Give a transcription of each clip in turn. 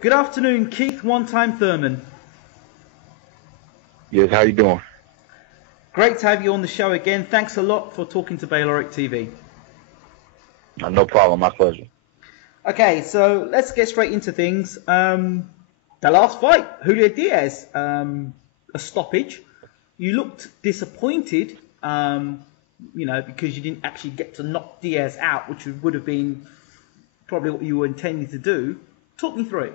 Good afternoon, Keith one-time Thurman. Yes, how you doing? Great to have you on the show again. Thanks a lot for talking to Bayloric TV. No problem, my pleasure. Okay, so let's get straight into things. The last fight, Julio Diaz, a stoppage. You looked disappointed, because you didn't actually get to knock Diaz out, which would have been probably what you were intending to do. Talk me through it.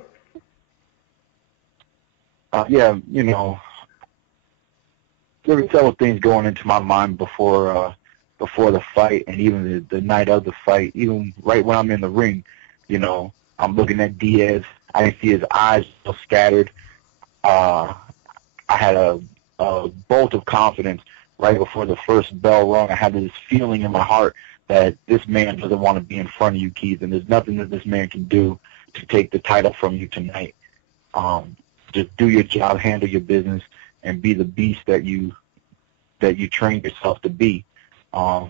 There were several things going into my mind before the fight, and even the night of the fight. Even right when I'm in the ring, I'm looking at Diaz. I didn't see his eyes so scattered. I had a bolt of confidence right before the first bell rung. I had this feeling in my heart that this man doesn't want to be in front of you, Keith, and there's nothing that this man can do to take the title from you tonight. Just do your job, handle your business, and be the beast that you trained yourself to be. I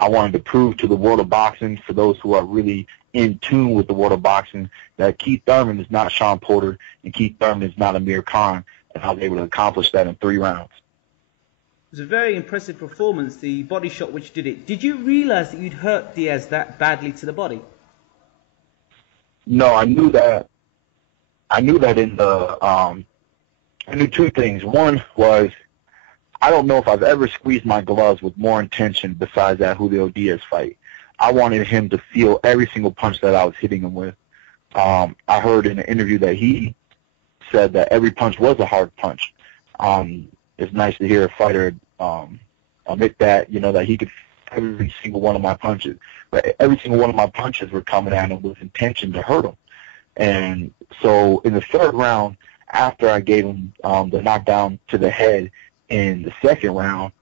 wanted to prove to the world of boxing, for those who are really in tune with the world of boxing, that Keith Thurman is not Shawn Porter and Keith Thurman is not Amir Khan, and I was able to accomplish that in 3 rounds. It was a very impressive performance, the body shot which did it. Did you realize that you'd hurt Diaz that badly to the body? No, I knew that in the I knew 2 things. One was, I don't know if I've ever squeezed my gloves with more intention besides that Julio Diaz fight. I wanted him to feel every single punch that I was hitting him with. I heard in an interview that he said that every punch was a hard punch. It's nice to hear a fighter admit that, that he could feel every single one of my punches. But every single one of my punches were coming at him with intention to hurt him. And so in the 3rd round, after I gave him the knockdown to the head in the 2nd round,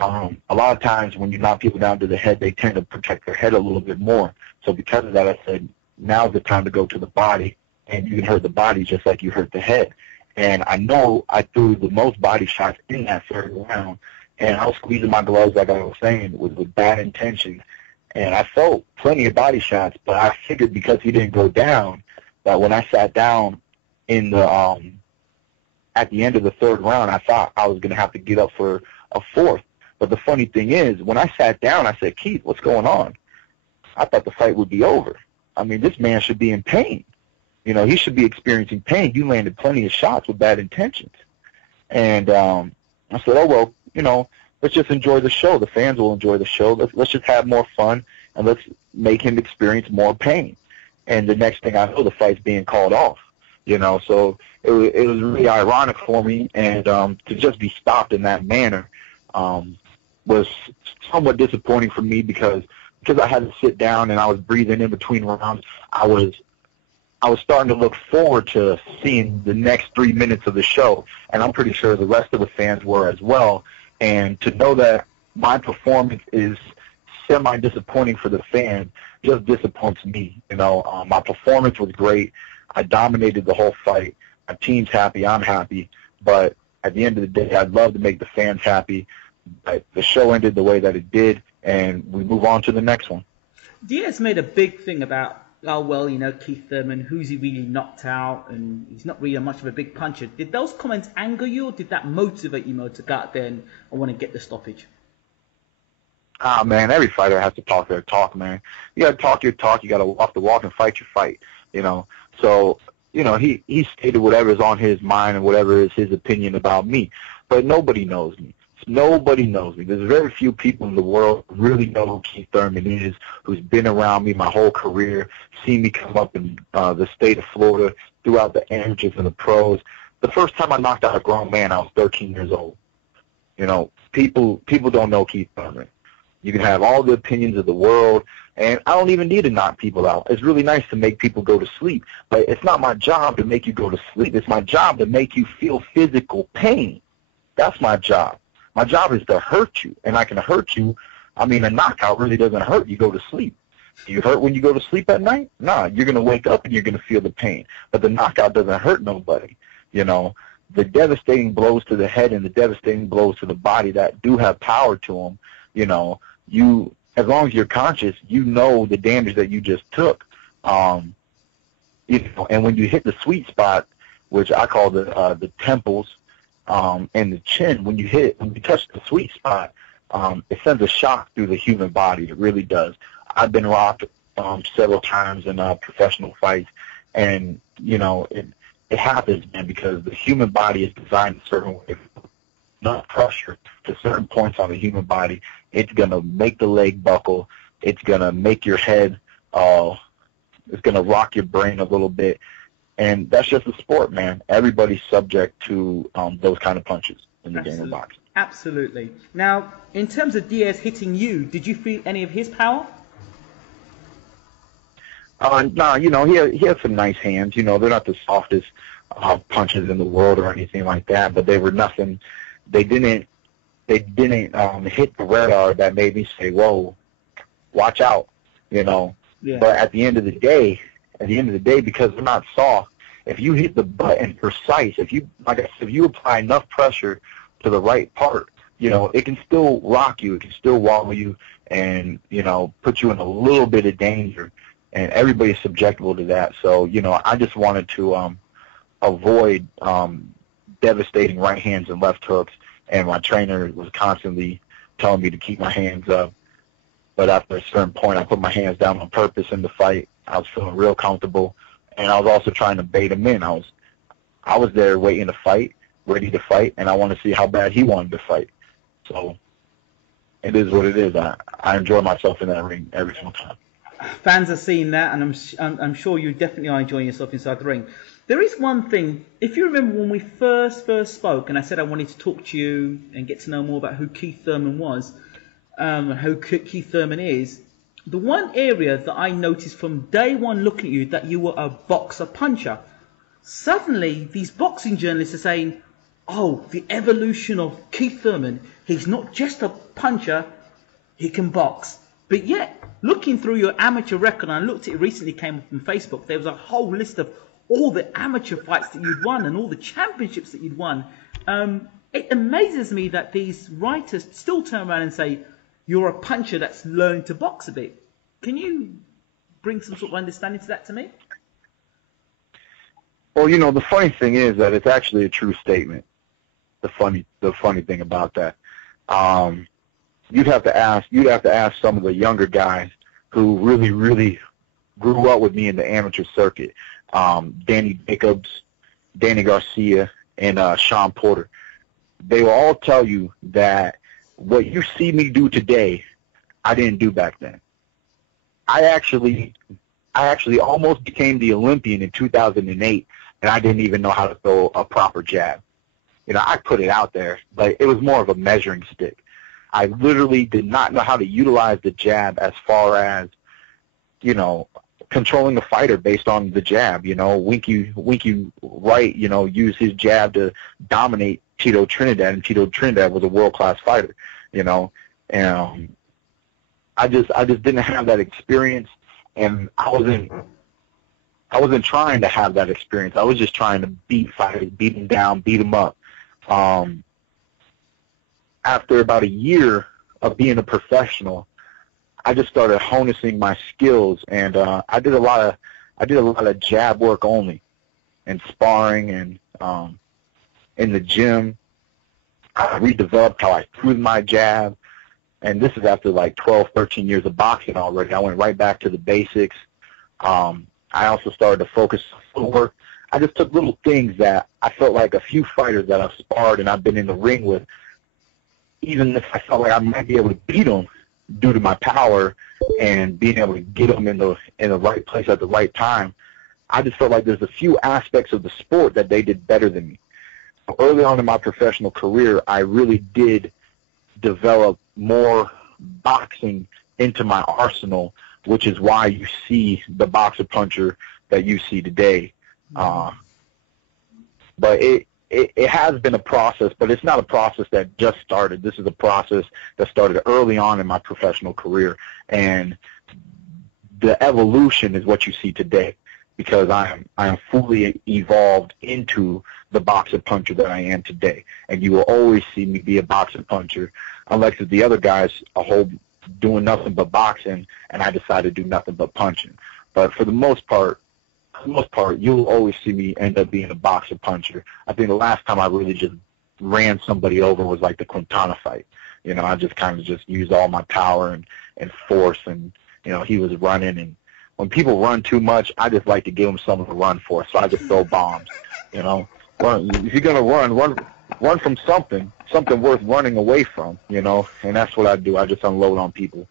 a lot of times when you knock people down to the head, they tend to protect their head a little bit more. So because of that, I said, now's the time to go to the body, and you can hurt the body just like you hurt the head. And I know I threw the most body shots in that 3rd round, and I was squeezing my gloves, like I was saying, with bad intentions. And I felt plenty of body shots, but I figured because he didn't go down, that when I sat down in the at the end of the 3rd round, I thought I was going to have to get up for a 4th. But the funny thing is, when I sat down, I said, Keith, what's going on? I thought the fight would be over. I mean, this man should be in pain. He should be experiencing pain. You landed plenty of shots with bad intentions. And I said, oh, well, let's just enjoy the show. The fans will enjoy the show. Let's just have more fun, and let's make him experience more pain. And the next thing I know, the fight's being called off. So it was really ironic for me, and to just be stopped in that manner was somewhat disappointing for me because I had to sit down and I was breathing in between rounds. I was starting to look forward to seeing the next 3 minutes of the show, and I'm pretty sure the rest of the fans were as well. And to know that my performance is semi-disappointing for the fans just disappoints me. My performance was great. I dominated the whole fight. My team's happy. I'm happy. But at the end of the day, I'd love to make the fans happy. But the show ended the way that it did, and we move on to the next one. Diaz made a big thing about, Keith Thurman, who's he really knocked out, and he's not really much of a big puncher. Did those comments anger you, or did that motivate you to go out there and want to get the stoppage? Man, every fighter has to talk their talk, man. You got to talk your talk. You got to walk the walk and fight your fight, So, he stated whatever's on his mind and whatever is his opinion about me. But nobody knows me. Nobody knows me. There's very few people in the world who really know who Keith Thurman is, who's been around me my whole career, seen me come up in the state of Florida, throughout the amateurs and the pros. The first time I knocked out a grown man, I was 13 years old. People don't know Keith Thurman. You can have all the opinions of the world, and I don't even need to knock people out. It's really nice to make people go to sleep, but it's not my job to make you go to sleep. It's my job to make you feel physical pain. That's my job. My job is to hurt you, and I can hurt you. I mean, a knockout really doesn't hurt. You go to sleep. You hurt when you go to sleep at night? Nah, you're going to wake up and you're going to feel the pain. But the knockout doesn't hurt nobody. The devastating blows to the head and the devastating blows to the body that do have power to them, as long as you're conscious, the damage that you just took. you know, and when you hit the sweet spot, which I call the temples and the chin, when you touch the sweet spot, it sends a shock through the human body. It really does. I've been rocked several times in professional fights, and you know, it happens, man, because the human body is designed a certain way. Enough pressure to certain points on the human body, it's gonna make the leg buckle. It's gonna make your head. It's gonna rock your brain a little bit, and that's just a sport, man. Everybody's subject to those kind of punches in the game of boxing. Absolutely. Now, in terms of Diaz hitting you, did you feel any of his power? No, you know, he has some nice hands. You know, they're not the softest punches in the world or anything like that, but they were nothing. They didn't hit the radar that made me say, "Whoa, watch out," you know. Yeah. But at the end of the day, because they're not soft, if you hit the button precise, if you apply enough pressure to the right part, you know, it can still rock you, it can still wobble you, and you know, put you in a little bit of danger. And everybody's subjectable to that. So, you know, I just wanted to avoid devastating right hands and left hooks, and my trainer was constantly telling me to keep my hands up. But after a certain point, I put my hands down on purpose in the fight. I was feeling real comfortable, and I was also trying to bait him in. I was there waiting to fight, ready to fight, and I wanted to see how bad he wanted to fight. So it is what it is. I enjoy myself in that ring every single time. Fans are seeing that, and I'm sure you definitely are enjoying yourself inside the ring. There is one thing, if you remember when we first spoke, and I said I wanted to talk to you and get to know more about who Keith Thurman was, who Keith Thurman is, the one area that I noticed from day one looking at you, that you were a boxer puncher. Suddenly, these boxing journalists are saying, oh, the evolution of Keith Thurman, he's not just a puncher, he can box. But yet, looking through your amateur record, and I looked at it recently, came up on Facebook, there was a whole list of all the amateur fights that you'd won and all the championships that you'd won. It amazes me that these writers still turn around and say, you're a puncher that's learned to box a bit. Can you bring some sort of understanding to that to me? Well, you know, the funny thing is that it's actually a true statement. The funny thing about that. You'd have to ask some of the younger guys who really, really grew up with me in the amateur circuit. Danny Jacobs, Danny Garcia, and Shawn Porter. They will all tell you that what you see me do today, I didn't do back then. I actually almost became the Olympian in 2008, and I didn't even know how to throw a proper jab. You know, I put it out there, but it was more of a measuring stick. I literally did not know how to utilize the jab as far as, you know, controlling the fighter based on the jab. You know, Winky Wright, you know, used his jab to dominate Tito Trinidad, and Tito Trinidad was a world-class fighter, you know. And I just didn't have that experience, and I wasn't trying to have that experience. I was just trying to beat fighters, beat them down, beat them up. After about a year of being a professional, I just started honing my skills, and I did a lot of jab work only, and sparring, and in the gym. I redeveloped how I threw my jab, and this is after like 12, 13 years of boxing already. I went right back to the basics. I also started to focus on footwork. I just took little things that I felt like a few fighters that I've sparred and I've been in the ring with, even if I felt like I might be able to beat them due to my power and being able to get them in the right place at the right time, I just felt like there's a few aspects of the sport that they did better than me. Early on in my professional career, I really did develop more boxing into my arsenal, which is why you see the boxer puncher that you see today. But it has been a process, but it's not a process that just started. This is a process that started early on in my professional career, and the evolution is what you see today, because I am fully evolved into the boxer puncher that I am today. And you will always see me be a boxer puncher, unless the other guys are doing nothing but boxing, and I decide to do nothing but punching. But for the most part, the most part, you'll always see me end up being a boxer puncher. I think the last time I really just ran somebody over was like the Quintana fight. I just kind of just used all my power and force, and, he was running. And when people run too much, I just like to give them something to run for, so I just throw bombs. If you're going to run from something worth running away from, and that's what I do. I just unload on people.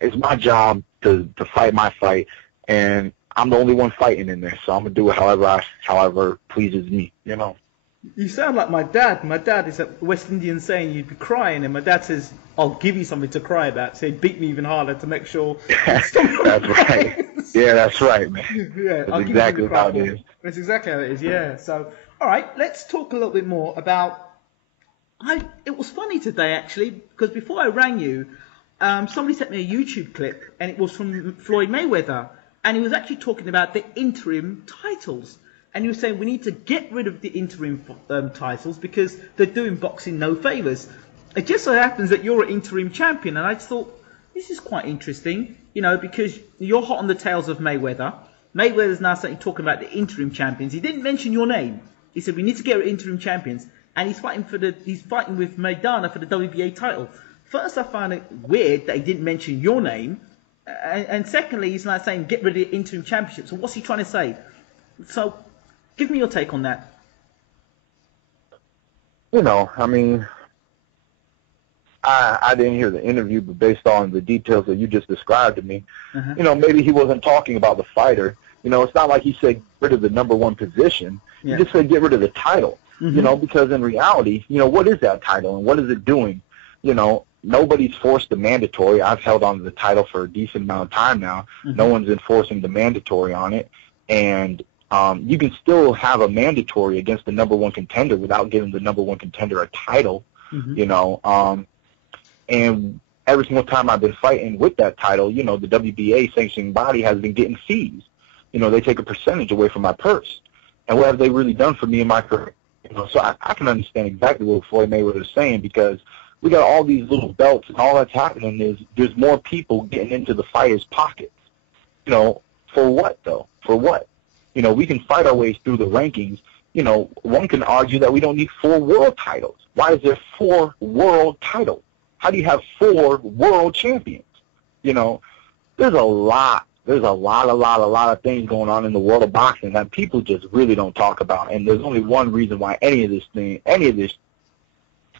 It's my job to fight my fight, and I'm the only one fighting in there, so I'm going to do it however pleases me, You sound like my dad. My dad is a West Indian saying you'd be crying, and my dad says, I'll give you something to cry about. So he'd beat me even harder to make sure. That's right. Yeah, that's right, man. Yeah, that's exactly how it is. That's exactly how it is, yeah. So, all right, let's talk a little bit more about... It was funny today, actually, because before I rang you, somebody sent me a YouTube clip, and it was from Floyd Mayweather, and he was actually talking about the interim titles. And he was saying we need to get rid of the interim titles because they're doing boxing no favours. It just so happens that you're an interim champion, and I just thought, this is quite interesting, because you're hot on the tails of Mayweather. Mayweather's now talking about the interim champions. He didn't mention your name. He said we need to get rid of interim champions, and he's fighting with Maidana for the WBA title. First, I found it weird that he didn't mention your name, and secondly, he's now saying get rid of the interim championship. So what's he trying to say? So, give me your take on that. I didn't hear the interview, but based on the details that you just described to me, maybe he wasn't talking about the fighter. It's not like he said get rid of the number one position. He just said get rid of the title, because in reality, what is that title and what is it doing? Nobody's forced the mandatory. I've held on to the title for a decent amount of time now. No one's enforcing the mandatory on it. And you can still have a mandatory against the number one contender without giving the number one contender a title, and every single time I've been fighting with that title, the WBA sanctioning body has been getting fees. They take a percentage away from my purse. And what have they really done for me in my career? So I can understand exactly what Floyd Mayweather is saying, because we got all these little belts, and all that's happening is there's more people getting into the fighters' pockets. For what, though? For what? We can fight our ways through the rankings. One can argue that we don't need 4 world titles. Why is there 4 world titles? How do you have 4 world champions? There's a lot of things going on in the world of boxing that people just really don't talk about. And there's only one reason why any of this,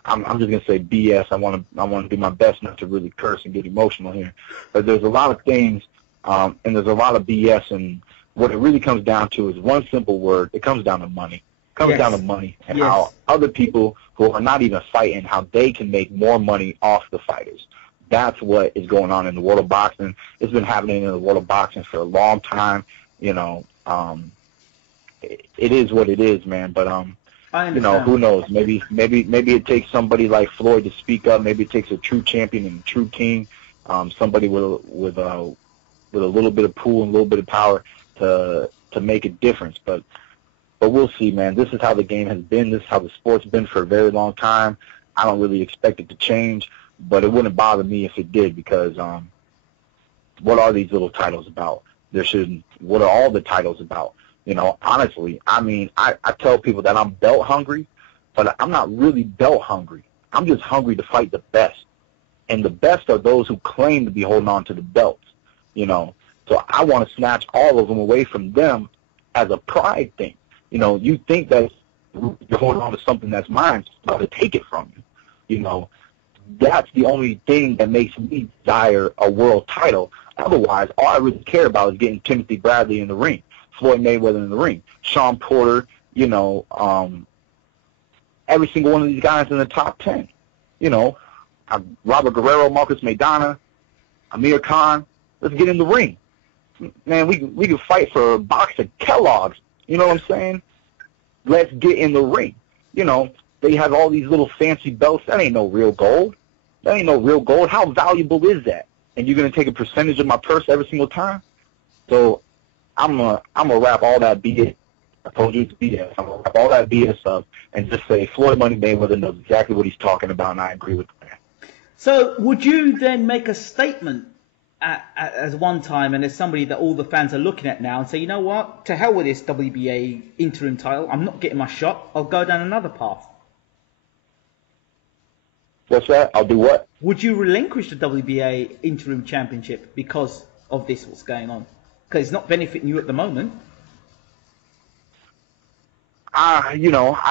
I'm just gonna say BS. I want to do my best not to really curse and get emotional here. But there's a lot of things, and there's a lot of BS, and what it really comes down to is one simple word. It comes down to money. It comes down to money, and how other people who are not even fighting, how they can make more money off the fighters. That's what is going on in the world of boxing. It's been happening in the world of boxing for a long time. It is what it is, man. But who knows? Maybe it takes somebody like Floyd to speak up. Maybe it takes a true champion and a true king, somebody with a little bit of pull and a little bit of power to make a difference. But we'll see, man. This is how the game has been. This is how the sport's been for a very long time. I don't really expect it to change, but it wouldn't bother me if it did, because what are these little titles about? What are all the titles about? Honestly, I tell people that I'm belt hungry, but I'm not really belt hungry. I'm just hungry to fight the best. And the best are those who claim to be holding on to the belts, So I want to snatch all of them away from them as a pride thing. You think that you're holding on to something that's mine, so I'm going to take it from you. That's the only thing that makes me desire a world title. Otherwise, all I really care about is getting Timothy Bradley in the ring, Floyd Mayweather in the ring, Shawn Porter, every single one of these guys in the top 10. Robert Guerrero, Marcus Maidana, Amir Khan. Let's get in the ring. Man, we can fight for a box of Kellogg's. You know what I'm saying? Let's get in the ring. They have all these little fancy belts. That ain't no real gold. How valuable is that? And you're going to take a percentage of my purse every single time? So I'm gonna wrap all that BS. I told you it's BS. I'm going to wrap all that BS up and just say Floyd Money Mayweather knows exactly what he's talking about, and I agree with that. So would you then make a statement as one time, and there's somebody that all the fans are looking at now and say, you know what, to hell with this WBA interim title, I'm not getting my shot, I'll go down another path? What's that? I'll do what? Would you relinquish the WBA interim championship because of this, what's going on? Because it's not benefiting you at the moment.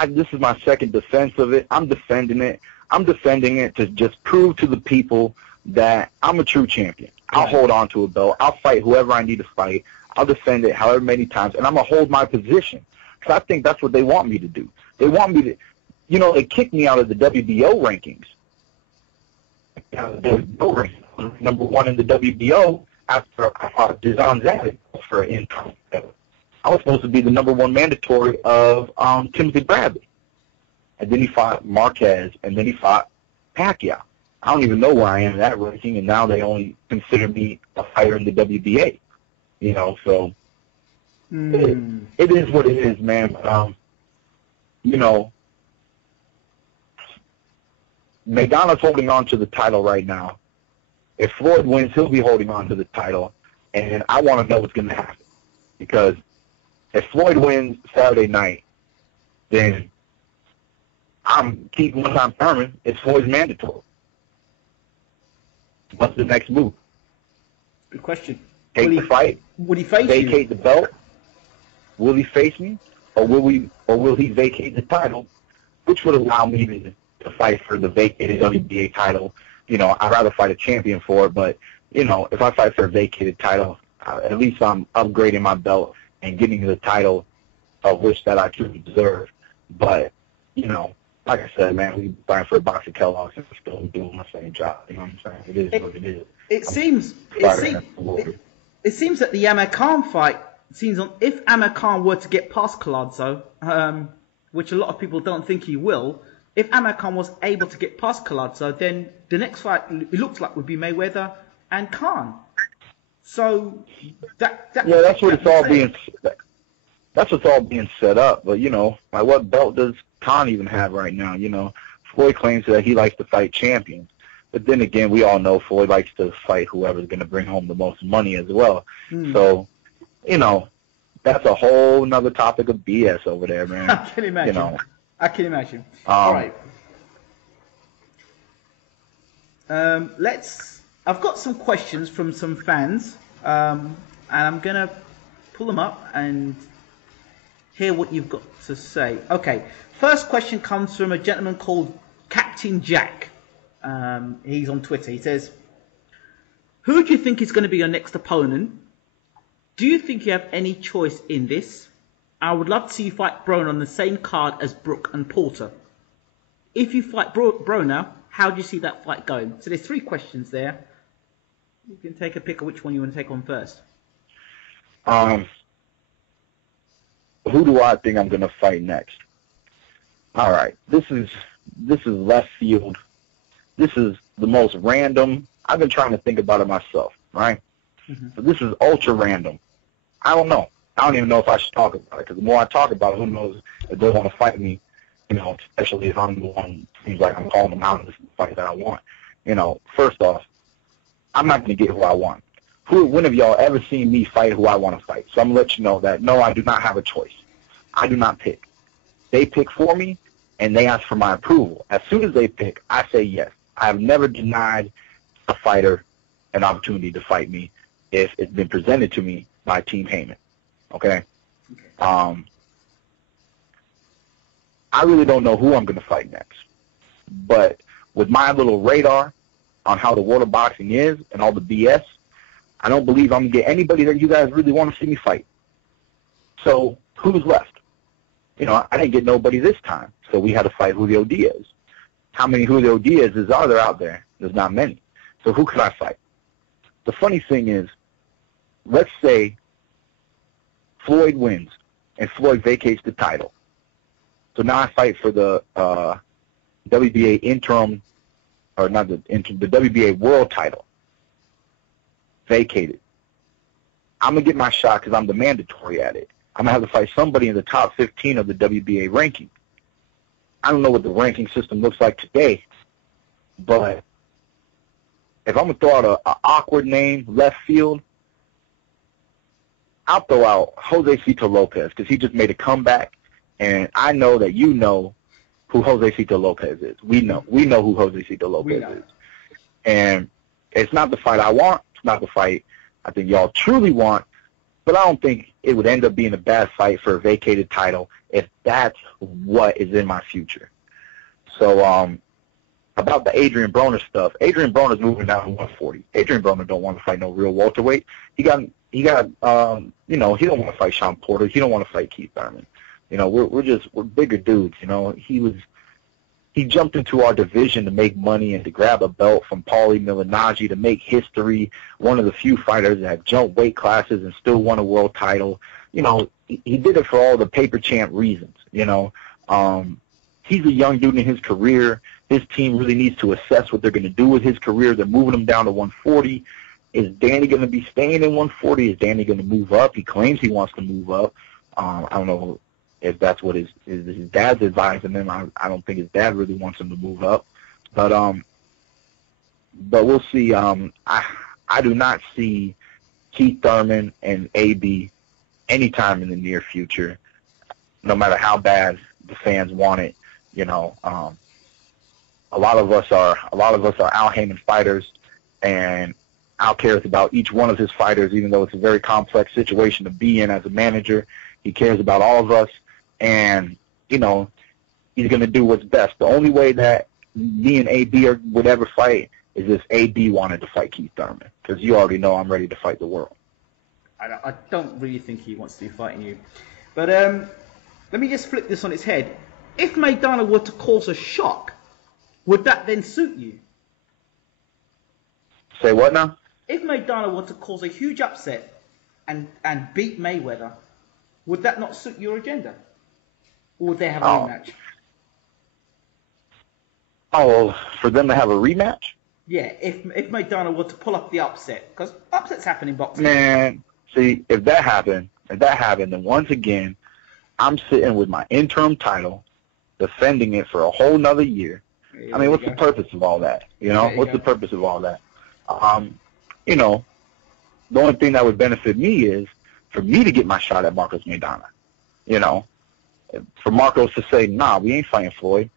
This is my second defense of it. I'm defending it. I'm defending it to just prove to the people that I'm a true champion. I'll hold on to a belt. I'll fight whoever I need to fight. I'll defend it however many times, and I'm going to hold my position. Because I think that's what they want me to do. They want me to, they kicked me out of the WBO rankings. Number one in the WBO after I fought Dizon Zadig for an interim. I was supposed to be the number one mandatory of Timothy Bradley. And then he fought Marquez, and then he fought Pacquiao. I don't even know where I am in that ranking, and now they only consider me a fighter in the WBA. So it is what it is, man. McDonald's holding on to the title right now. If Floyd wins, he'll be holding on to the title, and I want to know what's going to happen. Because if Floyd wins Saturday night, then I'm Keith Thurman. It's Floyd's mandatory. What's the next move? Good question. Take the fight? Would he face you? Vacate the belt? Will he face me? Or will he vacate the title, which would allow me to fight for the vacated WBA title? I'd rather fight a champion for it, but, if I fight for a vacated title, at least I'm upgrading my belt and getting the title of which that I truly deserve. But, like I said, man, we fighting for a box of Kellogg's and we're still doing my same job. You know what I'm saying? It is what it is. It seems that the Amir Khan fight seems on. If Amir Khan were to get past Collazo, which a lot of people don't think he will, if Amir Khan was able to get past Collazo, then the next fight it looks like would be Mayweather and Khan. So that's what's all being set up. But what belt does Khan even have right now? Floyd claims that he likes to fight champions. But then again, we all know Floyd likes to fight whoever's going to bring home the most money as well. So, that's a whole nother topic of BS over there, man. I can imagine. I can imagine. All right. I've got some questions from some fans, and I'm going to pull them up and hear what you've got to say. Okay. First question comes from a gentleman called Captain Jack. He's on Twitter. He says, who do you think is going to be your next opponent? Do you think you have any choice in this? I would love to see you fight Broner on the same card as Brook and Porter. If you fight Broner, how do you see that fight going? So there's 3 questions there. You can take a pick of which one you want to take on first. Who do I think I'm going to fight next? All right, this is left field. This is the most random. I've been trying to think about it myself, right? So this is ultra random. I don't know. I don't even know if I should talk about it, because the more I talk about it, who knows if they want to fight me, especially if I'm the one, seems like I'm calling them out in this fight that I want. First off, I'm not going to get who I want. When have y'all ever seen me fight who I want to fight? So I'm going to let you know that, no, I do not have a choice. I do not pick. They pick for me, and they ask for my approval. As soon as they pick, I say yes. I have never denied a fighter an opportunity to fight me if it's been presented to me by Team Heyman. Okay? I really don't know who I'm going to fight next. But with my little radar on how the world of boxing is and all the BS, I don't believe I'm going to get anybody that you guys really want to see me fight. So who's left? I didn't get nobody this time, so we had to fight Julio Diaz. How many Julio Diaz's are there out there? There's not many. So who could I fight? The funny thing is, let's say Floyd wins and Floyd vacates the title. So now I fight for the WBA interim, or not the interim, the WBA world title. Vacated. I'm going to get my shot because I'm the mandatory at it. I'm going to have to fight somebody in the top 15 of the WBA ranking. I don't know what the ranking system looks like today, but if I'm going to throw out an awkward name, left field, I'll throw out Jose Cito Lopez because he just made a comeback, and I know that you know who Jose Cito Lopez is. We know who Jose Cito Lopez is. And it's not the fight I want. It's not the fight I think y'all truly want, but I don't think it would end up being a bad fight for a vacated title if that's what is in my future. So about the Adrian Broner stuff, Adrian Broner's moving down to 140. Adrian Broner don't want to fight no real welterweight. He got he don't want to fight Shawn Porter. He don't want to fight Keith Thurman. We're bigger dudes. He jumped into our division to make money and to grab a belt from Paulie Malignaggi to make history. One of the few fighters that jumped weight classes and still won a world title. He did it for all the paper champ reasons. He's a young dude in his career. His team really needs to assess what they're going to do with his career. They're moving him down to 140. Is Danny going to be staying in 140? Is Danny going to move up? He claims he wants to move up. I don't know if that's what his dad's advising him. I don't think his dad really wants him to move up. But we'll see. I do not see Keith Thurman and AB anytime in the near future, no matter how bad the fans want it. A lot of us are Al Heyman fighters, and Al cares about each one of his fighters, even though it's a very complex situation to be in as a manager. He cares about all of us, and he's going to do what's best. The only way that me and AB would ever fight is if AB wanted to fight Keith Thurman, because you already know I'm ready to fight the world. I don't really think he wants to be fighting you. But let me just flip this on its head. If Maidana were to cause a shock, would that then suit you? Say what now? If Maidana were to cause a huge upset and beat Mayweather, would that not suit your agenda? Or would they have a rematch? Oh, for them to have a rematch? Yeah, if Maidana were to pull up the upset, because upsets happen in boxing. Man, see, if that happened, then once again, I'm sitting with my interim title, defending it for a whole nother year. What's the purpose of all that? What's the purpose of all that? The only thing that would benefit me is for me to get my shot at Marcos Maidana. For Marcos to say, nah, we ain't fighting Floyd,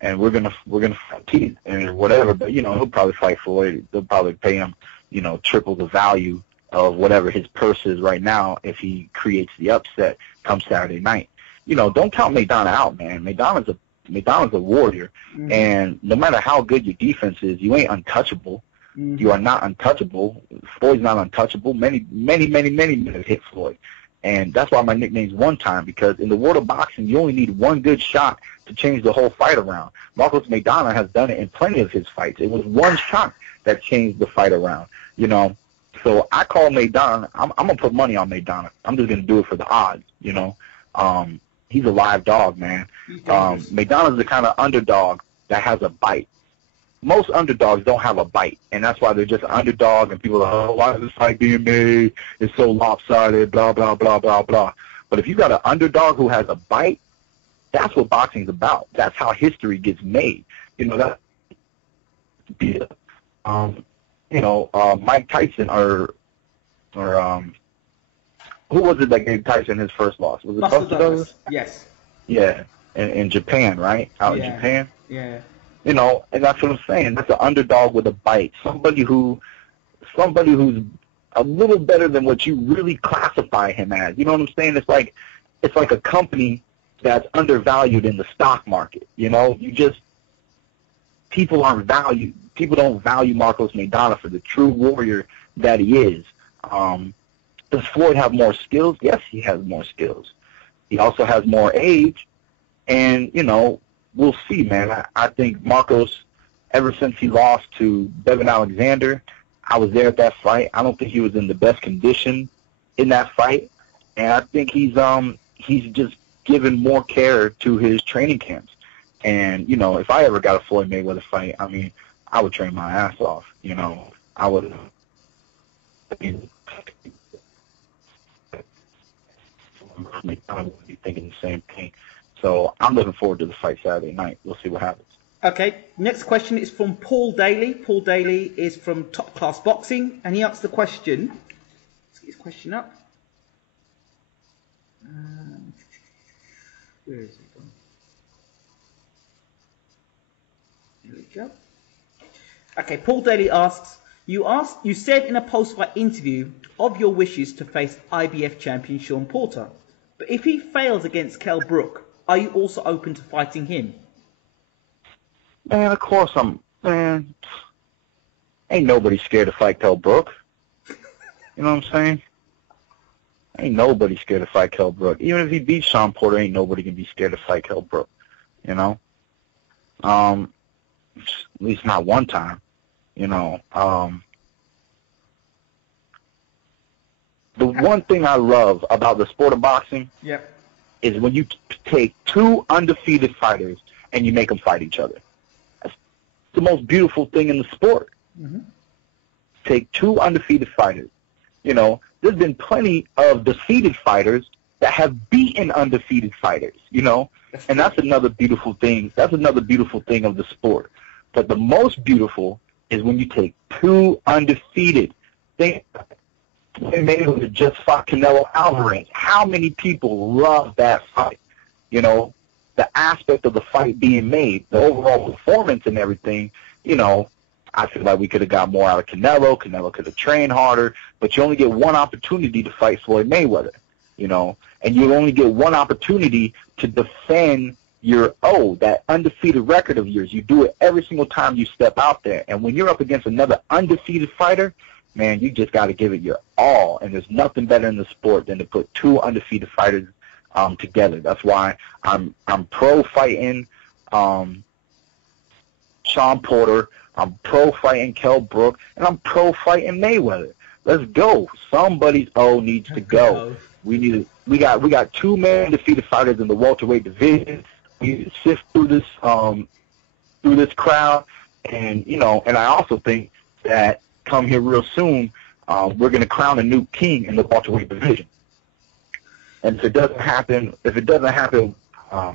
and we're gonna fight Keith and whatever. But he'll probably fight Floyd. They'll probably pay him, triple the value of whatever his purse is right now if he creates the upset come Saturday night. Don't count Maidana out, man. Maidana's a warrior, and no matter how good your defense is, you ain't untouchable. You are not untouchable. Floyd's not untouchable. Many men have hit Floyd. And that's why my nickname's One Time, because in the world of boxing, you only need one good shot to change the whole fight around. Marcos Maidana has done it in plenty of his fights. It was one shot that changed the fight around, So I call Maidana. I'm going to put money on Maidana. I'm just going to do it for the odds, He's a live dog, man. Maidana's the kind of underdog that has a bite. Most underdogs don't have a bite, and that's why they're just an underdog, and people are, why is this fight being made? It's so lopsided, blah, blah, blah, blah, blah. But if you got an underdog who has a bite, that's what boxing's about. That's how history gets made. Mike Tyson or who was it that gave Tyson his first loss? Was it Buster Douglas? Yes. Yeah, in Japan, right? Out in Japan? Yeah. And that's what I'm saying. That's an underdog with a bite. Somebody who's a little better than what you really classify him as. You know what I'm saying? It's like a company that's undervalued in the stock market. People don't value Marcos Maidana for the true warrior that he is. Does Floyd have more skills? Yes, he has more skills. He also has more age, and we'll see, man. I think Marcos, ever since he lost to Devin Alexander, I was there at that fight. I don't think he was in the best condition in that fight, and I think he's just given more care to his training camps. And if I ever got a Floyd Mayweather fight, I would train my ass off. I would. I would be thinking the same thing. So I'm looking forward to the fight Saturday night. We'll see what happens. Okay, next question is from Paul Daly. Paul Daly is from Top Class Boxing, and he asks the question. Let's get his question up. Where is it gone? There we go. Okay, Paul Daly asks, you said in a post-fight interview of your wishes to face IBF champion Shawn Porter, but if he fails against Kell Brook, are you also open to fighting him? Man, of course man, ain't nobody scared to fight Kell Brook. You know what I'm saying? Ain't nobody scared to fight Kell Brook. Even if he beats Shawn Porter, ain't nobody can be scared to fight Kell Brook. You know? At least not one time. You know? The one thing I love about the sport of boxing is when you take two undefeated fighters and you make them fight each other. That's the most beautiful thing in the sport. Mm-hmm. Take two undefeated fighters. You know, there's been plenty of defeated fighters that have beaten undefeated fighters, you know, and that's another beautiful thing. That's another beautiful thing of the sport. But the most beautiful is when you take two undefeated. Mayweather just fought Canelo Alvarez. How many people love that fight? You know, the aspect of the fight being made, the overall performance and everything, you know, I feel like we could have got more out of Canelo. Canelo could have trained harder, but you only get one opportunity to fight Floyd Mayweather, you know, and you only get one opportunity to defend that undefeated record of yours. You do it every single time you step out there. And when you're up against another undefeated fighter, man, you just got to give it your all. And there's nothing better in the sport than to put two undefeated fighters together. That's why I'm pro fighting Shawn Porter. I'm pro fighting Kell Brook, and I'm pro fighting Mayweather. Let's go. Somebody's needs to go. We got two undefeated fighters in the welterweight division. We need to sift through this crowd, and you know, and I also think that come here real soon, we're going to crown a new king in the welterweight division. And if it doesn't happen, while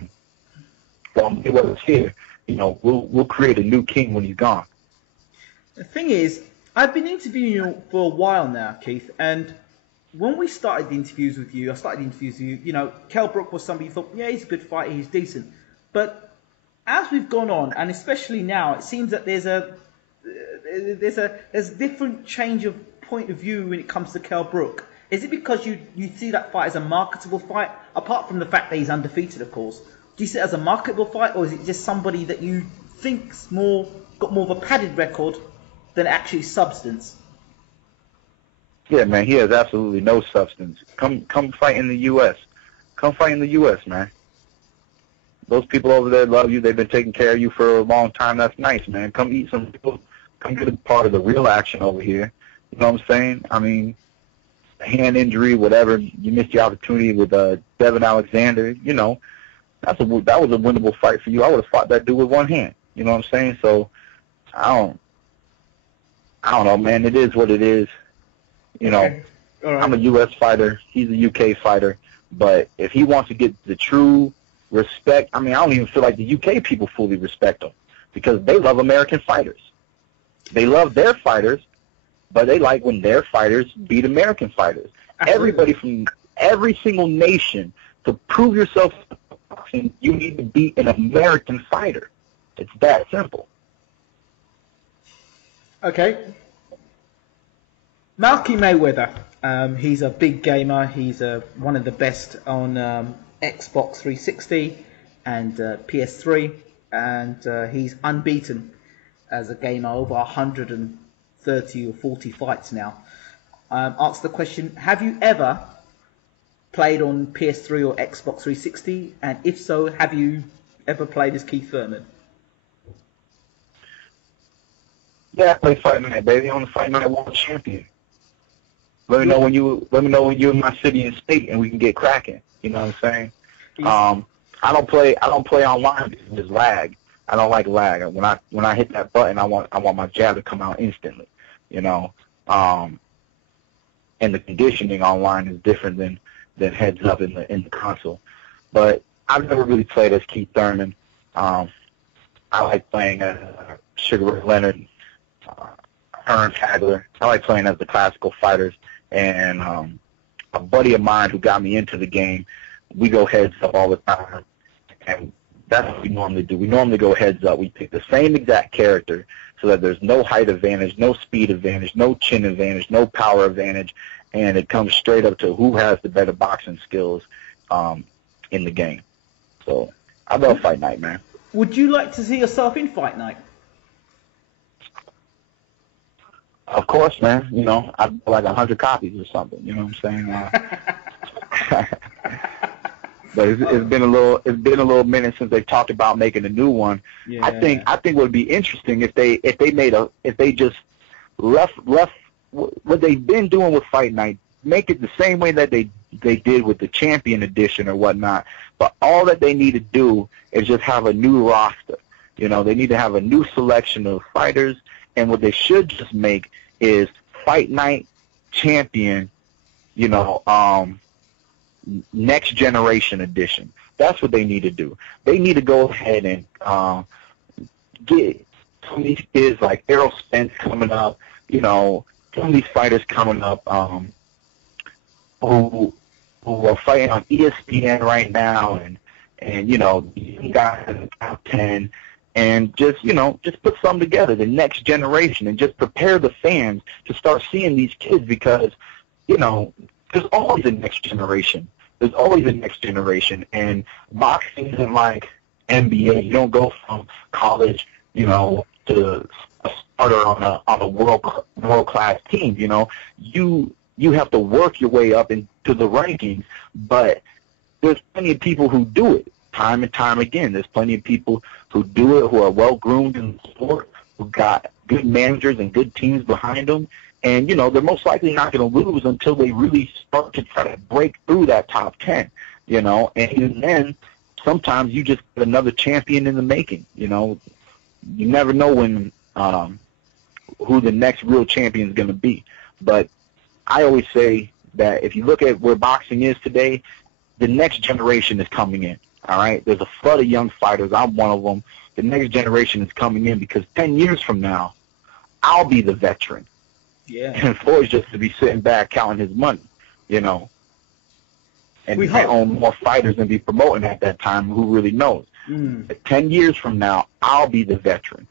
Mayweather's here, you know, we'll create a new king when he's gone. The thing is, I've been interviewing you for a while now, Keith, and when we started the interviews with you, you know, Kell Brook was somebody you thought, yeah, he's a good fighter, he's decent. But as we've gone on, and especially now, it seems that there's a different change of point of view when it comes to Kell Brook. Is it because you see that fight as a marketable fight, apart from the fact that he's undefeated, of course? Do you see it as a marketable fight, or is it just somebody that you think's got more of a padded record than actually substance? Yeah, man, he has absolutely no substance. Come fight in the U.S. Come fight in the U.S., man. Those people over there love you. They've been taking care of you for a long time. That's nice, man. Come eat some people. Come get a part of the real action over here. You know what I'm saying? I mean, hand injury, whatever. You missed your opportunity with Devin Alexander. You know, that was a winnable fight for you. I would have fought that dude with one hand. You know what I'm saying? So I don't know, man. It is what it is. You know, right. I'm a U.S. fighter. He's a U.K. fighter. But if he wants to get the true respect, I mean, I don't even feel like the U.K. people fully respect him because they love American fighters. They love their fighters, but they like when their fighters beat American fighters. Absolutely. Everybody from every single nation, to prove yourself in boxing, you need to beat an American fighter. It's that simple. Okay. Malky Mayweather, he's a big gamer. He's one of the best on Xbox 360 and PS3, and he's unbeaten as a gamer, over 130 or 40 fights now. Ask the question, have you ever played on PS3 or Xbox 360? And if so, have you ever played as Keith Thurman? Yeah, I play Fight Night, baby. I'm the Fight Night World Champion. Let me know when you're in my city and state, and we can get cracking. You know what I'm saying? I don't play online because there's lag. I don't like lag. When I hit that button, I want my jab to come out instantly. You know, and the conditioning online is different than heads up in the console. But I've never really played as Keith Thurman. I like playing as Sugar Ray Leonard, Hearn Hagler. I like playing as the classical fighters. And a buddy of mine who got me into the game, we go heads up all the time. And that's what we normally do. We normally go heads up. We pick the same exact character so that there's no height advantage, no speed advantage, no chin advantage, no power advantage, and it comes straight up to who has the better boxing skills in the game. So I love Fight Night, man. Would you like to see yourself in Fight Night? Of course, man. You know, I'd like 100 copies or something. You know what I'm saying? But it's been a little minute since they talked about making a new one. Yeah. I think what would be interesting if they just left what they've been doing with Fight Night, make it the same way that they did with the Champion Edition or whatnot. But all that they need to do is just have a new roster. You know, they need to have a new selection of fighters, and what they should just make is Fight Night Champion, you know, Next Generation Edition. That's what they need to do. They need to go ahead and get some of these kids like Errol Spence coming up, you know, some of these fighters coming up who are fighting on ESPN right now, and you know, guys in the top 10, and just, you know, just put something together, the next generation, and just prepare the fans to start seeing these kids, because, you know, there's always a next generation. There's always a next generation, and boxing isn't like NBA. You don't go from college, you know, to a starter on a world class team. You know, you have to work your way up into the rankings, but there's plenty of people who do it time and time again. There's plenty of people who do it, who are well groomed in the sport, who got good managers and good teams behind them. And, you know, they're most likely not going to lose until they really start to try to break through that top 10, you know. And even then, sometimes you just get another champion in the making, you know. You never know when who the next real champion is going to be. But I always say that if you look at where boxing is today, the next generation is coming in, all right? There's a flood of young fighters. I'm one of them. The next generation is coming in because 10 years from now, I'll be the veteran. Yeah. And Floyd's just to be sitting back counting his money, you know. And we own more fighters and be promoting at that time. Who really knows? 10 years from now, I'll be the veteran.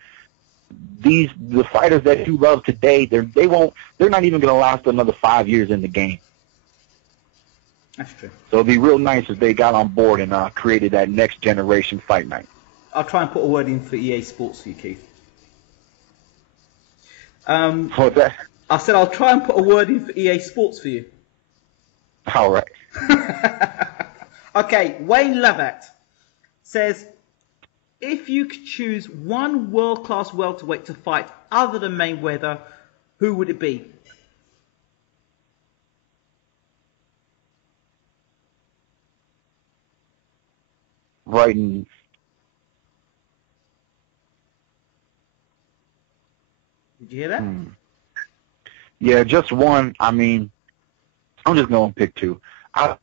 The fighters that you love today, they're not even going to last another 5 years in the game. That's true. So it'd be real nice if they got on board and created that next generation Fight Night. I'll try and put a word in for EA Sports for you, Keith. What's that? I said I'll try and put a word in for EA Sports for you. All right. Okay, Wayne Lovat says, if you could choose one world-class welterweight to fight other than Mayweather, who would it be? Right. Did you hear that? Yeah, just one. I mean, I'm just going to pick two. I'll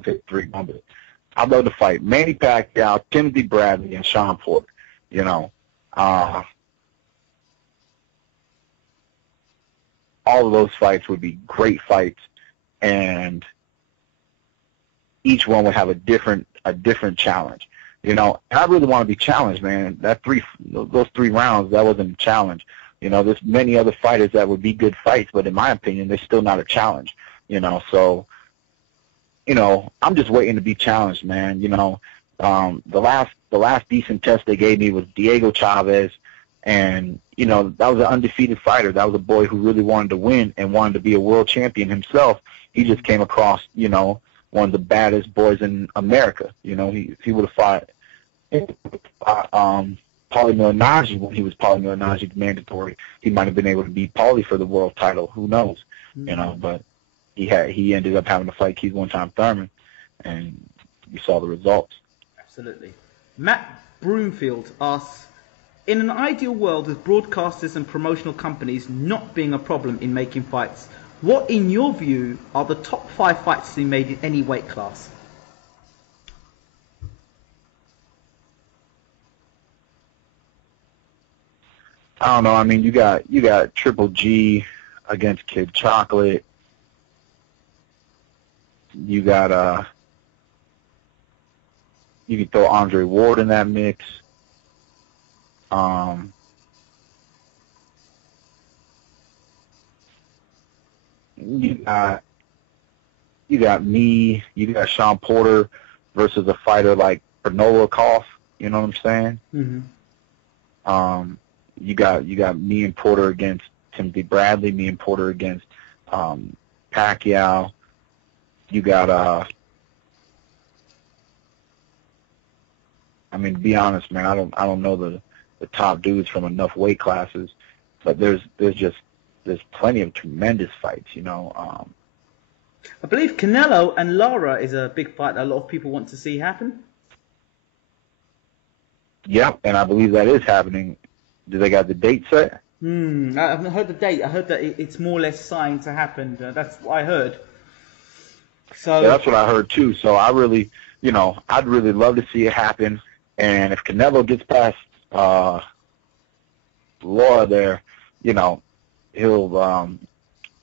pick three. I'd love to fight Manny Pacquiao, Timothy Bradley, and Shawn Porter. You know, all of those fights would be great fights, and each one would have a different challenge. You know, and I really want to be challenged, man. Those 3 rounds, that wasn't a challenge. You know, there's many other fighters that would be good fights, but in my opinion, they're still not a challenge. You know, so, you know, I'm just waiting to be challenged, man. You know, the last decent test they gave me was Diego Chavez, and, you know, that was an undefeated fighter. That was a boy who really wanted to win and wanted to be a world champion himself. He just came across, you know, one of the baddest boys in America. You know, he would have fought Paulie Malignaggi when he was Paulie Malignaggi mandatory. He might have been able to beat Paulie for the world title. Who knows? You know, but he ended up having to fight Keith Thurman, and you saw the results. Absolutely. Matt Broomfield asks, in an ideal world with broadcasters and promotional companies not being a problem in making fights, what, in your view, are the top 5 fights to be made in any weight class? I don't know. I mean, you got Triple G against Kid Chocolate. You got you can throw Andre Ward in that mix. You got me. You got Shawn Porter versus a fighter like Bernola. You know what I'm saying? Mm-hmm. You got me and Porter against Timothy Bradley. Me and Porter against Pacquiao. You got I mean, to be honest, man, I don't know the top dudes from enough weight classes, but there's plenty of tremendous fights, you know. I believe Canelo and Lara is a big fight that a lot of people want to see happen. Yep, and I believe that is happening. Do they got the date set? I haven't heard the date. I heard that it's more or less signed to happen. That's what I heard. So yeah, that's what I heard too. So I really, you know, I'd really love to see it happen. And if Canelo gets past Lara there, you know, he'll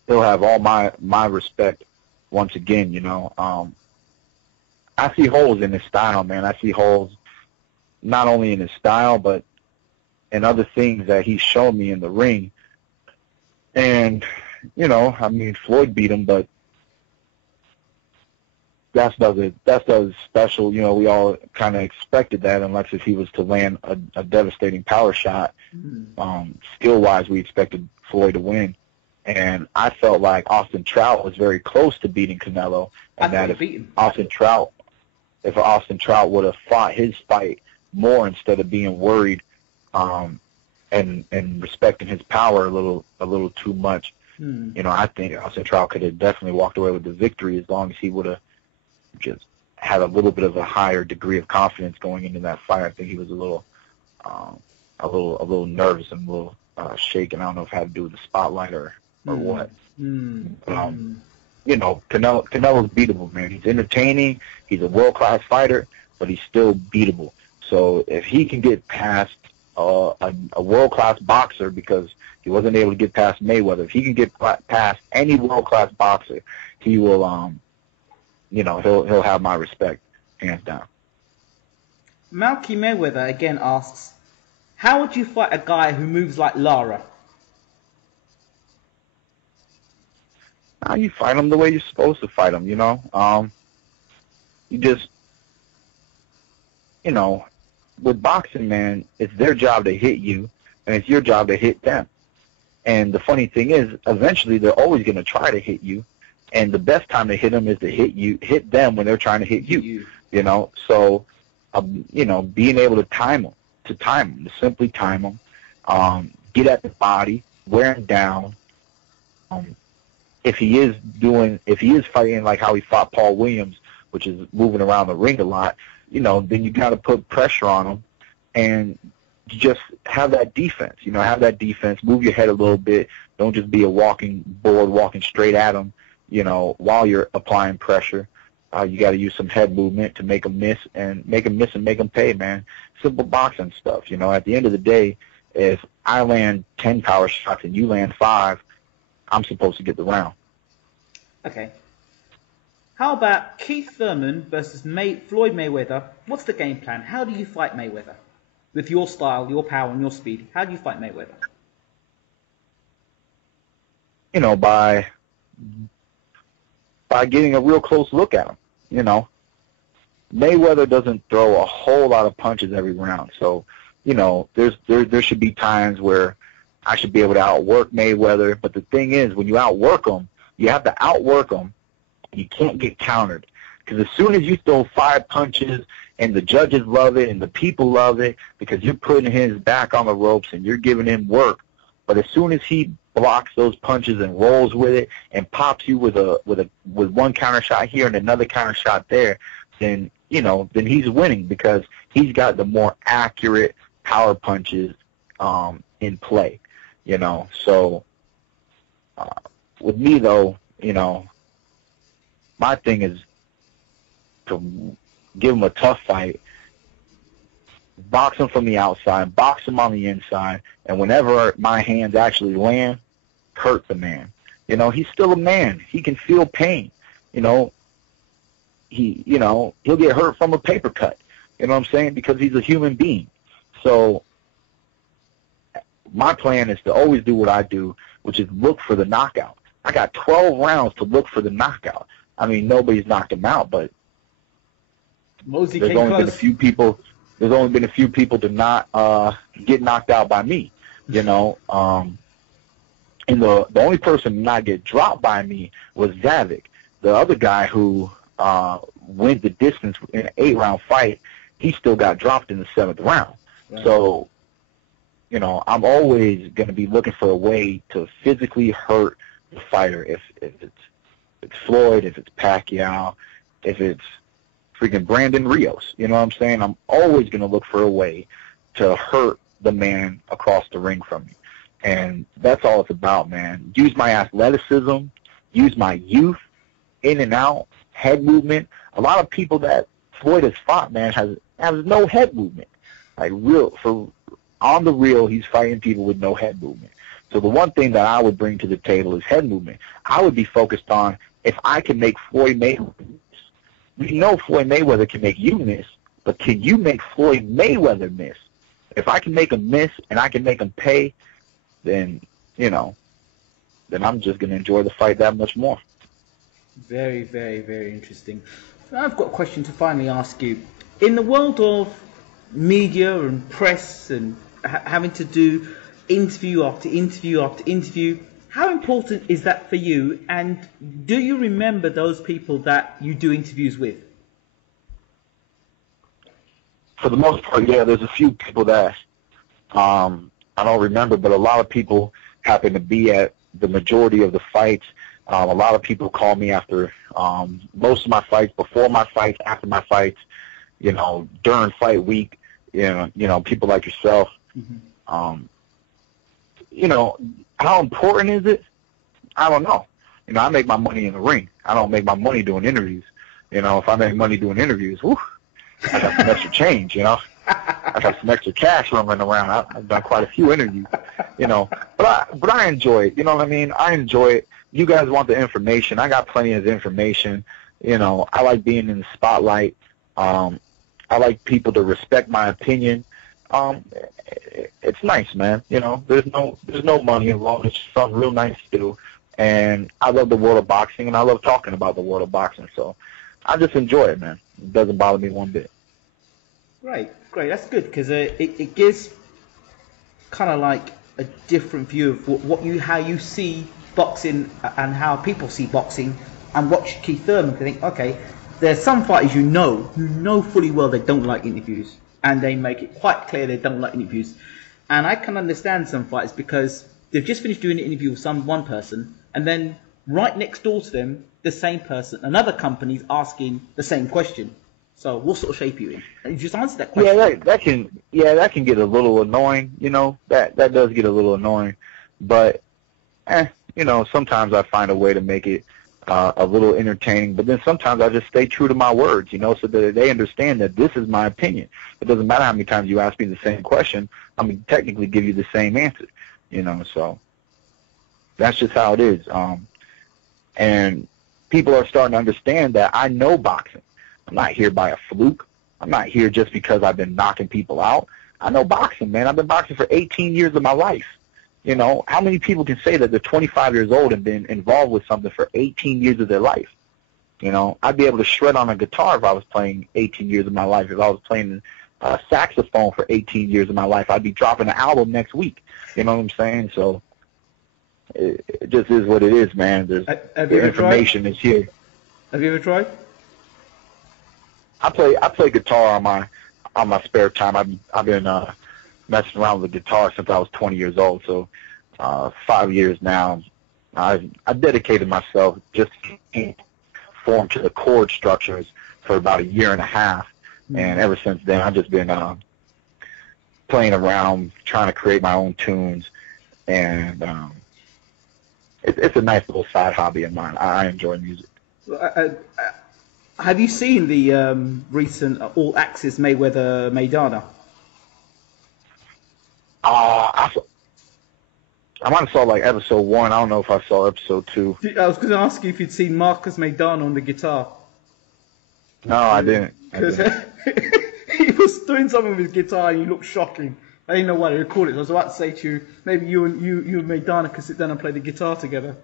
have all my respect once again. You know, I see holes in his style, man. I see holes not only in his style, but in other things that he's shown me in the ring. And, you know, I mean, Floyd beat him, but that's special. You know, we all kind of expected that, unless if he was to land a devastating power shot. Skill-wise, we expected Floyd to win. And I felt like Austin Trout was very close to beating Canelo, and that if Austin Trout would have fought his fight more instead of being worried and respecting his power a little too much, you know, I think Austin Trout could have definitely walked away with the victory as long as he would have just had a little bit of a higher degree of confidence going into that fight. I think he was a little nervous and a little shaken. I don't know if it had to do with the spotlight or what. You know, Canelo's beatable, man. He's entertaining. He's a world-class fighter, but he's still beatable. So if he can get past a world-class boxer, because he wasn't able to get past Mayweather, if he can get past any world-class boxer, he will, you know, he'll have my respect, hands down. Malky Mayweather again asks, how would you fight a guy who moves like Lara? Now you fight him the way you're supposed to fight him, you know. You just, you know, with boxing, man, it's their job to hit you, and it's your job to hit them. And the funny thing is, eventually they're always going to try to hit you, and the best time to hit them is to hit them when they're trying to hit you. You know, so you know, being able to time them, to simply time them, get at the body, wear him down. If he is fighting like how he fought Paul Williams, which is moving around the ring a lot, you know, then you got to put pressure on him and just have that defense. You know, have that defense, move your head a little bit. Don't just be a walking board, walking straight at him, you know, while you're applying pressure. You got to use some head movement to make them miss and make them pay, man. Simple boxing stuff. You know, at the end of the day, if I land 10 power shots and you land 5, I'm supposed to get the round. Okay. How about Keith Thurman versus Floyd Mayweather? What's the game plan? How do you fight Mayweather? With your style, your power, and your speed, how do you fight Mayweather? You know, by getting a real close look at him. You know, Mayweather doesn't throw a whole lot of punches every round. So, you know, there should be times where I should be able to outwork Mayweather. But the thing is, when you outwork him, you have to outwork him. You can't get countered. Because as soon as you throw 5 punches and the judges love it and the people love it because you're putting his back on the ropes and you're giving him work, but as soon as he blocks those punches and rolls with it and pops you with one counter shot here and another counter shot there, then he's winning because he's got the more accurate power punches in play. You know, so with me though, you know, my thing is to give him a tough fight, box him from the outside, box him on the inside, and whenever my hands actually land, hurt the man. You know, he's still a man. He can feel pain. You know, he'll get hurt from a paper cut. You know what I'm saying? Because he's a human being. So my plan is to always do what I do, which is look for the knockout. I got 12 rounds to look for the knockout. I mean, nobody's knocked him out, but there's only been a few people. There's only been a few people to not get knocked out by me. You know, and the only person to not get dropped by me was Zavik. The other guy who went the distance in an 8-round fight, he still got dropped in the 7th round. Right. So, you know, I'm always going to be looking for a way to physically hurt the fighter. If it's Floyd, if it's Pacquiao, if it's freaking Brandon Rios, you know what I'm saying? I'm always going to look for a way to hurt the man across the ring from me. And that's all it's about, man. Use my athleticism, use my youth, in and out, head movement. A lot of people that Floyd has fought, man, has no head movement. Like on the real, he's fighting people with no head movement. So the one thing that I would bring to the table is head movement. I would be focused on if I can make Floyd Mayweather miss. We know Floyd Mayweather can make you miss, but can you make Floyd Mayweather miss? If I can make him miss and I can make him pay, then, you know, then I'm just going to enjoy the fight that much more. Very, very, very interesting. I've got a question to finally ask you. In the world of media and press and having to do interview after interview after interview, how important is that for you? And do you remember those people that you do interviews with? For the most part, yeah, there's a few people that I don't remember, but a lot of people happen to be at the majority of the fights. A lot of people call me after most of my fights, before my fights, after my fights, you know, during fight week, you know, people like yourself. Mm-hmm. You know, how important is it? I don't know. You know, I make my money in the ring. I don't make my money doing interviews. You know, if I make money doing interviews, whew, I got some extra change, you know. I got some extra cash running around. I've done quite a few interviews, you know. But I enjoy it. You know what I mean? I enjoy it. You guys want the information. I got plenty of information. You know, I like being in the spotlight. I like people to respect my opinion. It's nice, man. You know, there's no money involved. It's just something real nice to do. And I love the world of boxing, and I love talking about the world of boxing. So I just enjoy it, man. It doesn't bother me one bit. Great. That's good because it gives kind of like a different view of how you see boxing and how people see boxing, and watch Keith Thurman and think, okay, there's some fighters you know fully well they don't like interviews, and they make it quite clear they don't like interviews. And I can understand some fighters because they've just finished doing an interview with one person, and then right next door to them, the same person, another company's asking the same question. So what sort of shape are you in? And you just answer that question. Yeah, that can get a little annoying. You know, that does get a little annoying. But you know, sometimes I find a way to make it a little entertaining. But then sometimes I just stay true to my words. You know, so that they understand that this is my opinion. It doesn't matter how many times you ask me the same question. I'm gonna technically give you the same answer. You know, so that's just how it is. And people are starting to understand that I know boxing. I'm not here by a fluke. I'm not here just because I've been knocking people out. I know boxing, man. I've been boxing for 18 years of my life. You know, how many people can say that they're 25 years old and been involved with something for 18 years of their life? You know, I'd be able to shred on a guitar if I was playing 18 years of my life. If I was playing saxophone for 18 years of my life, I'd be dropping an album next week. You know what I'm saying? So it just is what it is, man. The information is here. Have you ever tried? I play guitar on my spare time. I've been messing around with the guitar since I was 20 years old. So 5 years now. I dedicated myself just to form to the chord structures for about a year and a half, and ever since then I've just been playing around, trying to create my own tunes, and it's a nice little side hobby of mine. I enjoy music. Have you seen the recent All Access Mayweather Maidana? I might have saw like episode 1. I don't know if I saw episode 2. I was going to ask you if you'd seen Marcus Maidana on the guitar. No, I didn't. Because he was doing something with his guitar and he looked shocking. I didn't know why to record it. So I was about to say to you, maybe you and Maidana could sit down and play the guitar together.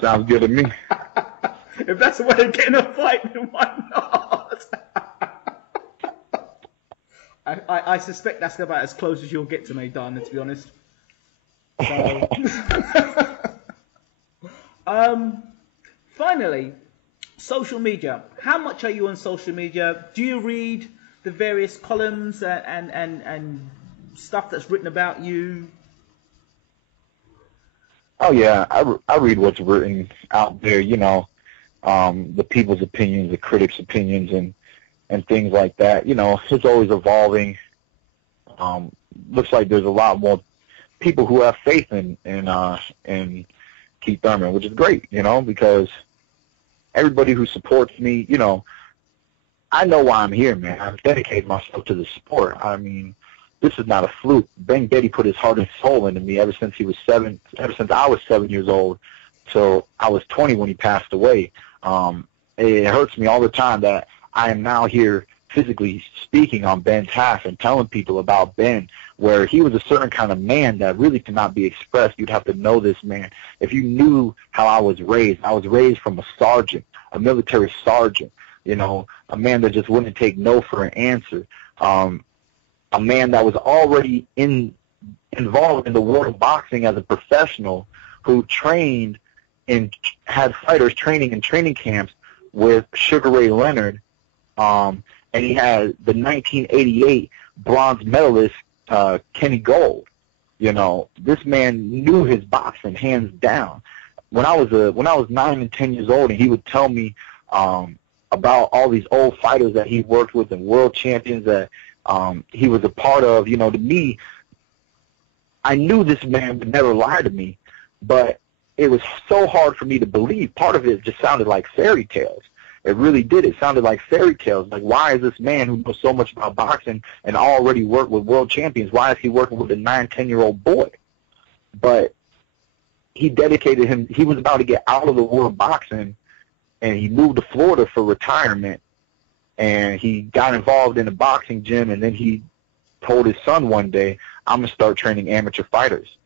Sounds good to me. If that's a way of getting a fight, then why not? I suspect that's about as close as you'll get to Maidana, to be honest. So, finally, social media. How much are you on social media? Do you read the various columns and stuff that's written about you? Oh yeah, I read what's written out there. You know, the people's opinions, the critics' opinions, and things like that. You know, it's always evolving. Looks like there's a lot more people who have faith in Keith Thurman, which is great, you know, because everybody who supports me, you know, I know why I'm here, man. I've dedicated myself to the sport. I mean, this is not a fluke. Ben Getty put his heart and soul into me ever since I was 7 years old till I was 20 when he passed away. It hurts me all the time that I am now here physically speaking on Ben's behalf and telling people about Ben, where he was a certain kind of man that really cannot be expressed. You'd have to know this man. If you knew how I was raised from a sergeant, a military sergeant, you know, a man that just wouldn't take no for an answer, a man that was already involved in the world of boxing as a professional, who trained and had fighters training in training camps with Sugar Ray Leonard, and he had the 1988 bronze medalist Kenny Gold. You know, this man knew his boxing hands down. When I was 9 and 10 years old, and he would tell me about all these old fighters that he worked with and world champions that he was a part of. You know, to me, I knew this man would never lie to me, but it was so hard for me to believe. Part of it just sounded like fairy tales. It really did. It sounded like fairy tales. Like, why is this man who knows so much about boxing and already worked with world champions, why is he working with a 9, 10-year-old boy? But he dedicated him. He was about to get out of the world of boxing, and he moved to Florida for retirement, and he got involved in a boxing gym, and then he told his son one day, I'm going to start training amateur fighters.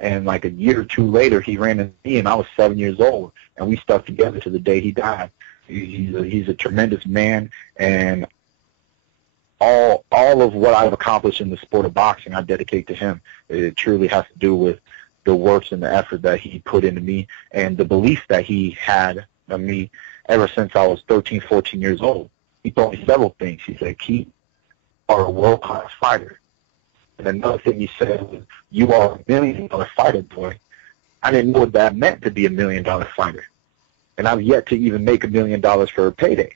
And like a year or two later, he ran into me, and I was 7 years old, and we stuck together to the day he died. He's a tremendous man, and all of what I've accomplished in the sport of boxing, I dedicate to him. It truly has to do with the works and the effort that he put into me and the belief that he had in me ever since I was 13, 14 years old. He told me several things. He said, Keith, you are a world-class fighter. And another thing he said was, you are a $1 million fighter, boy. I didn't know what that meant to be a $1 million fighter. And I've yet to even make $1 million for a payday.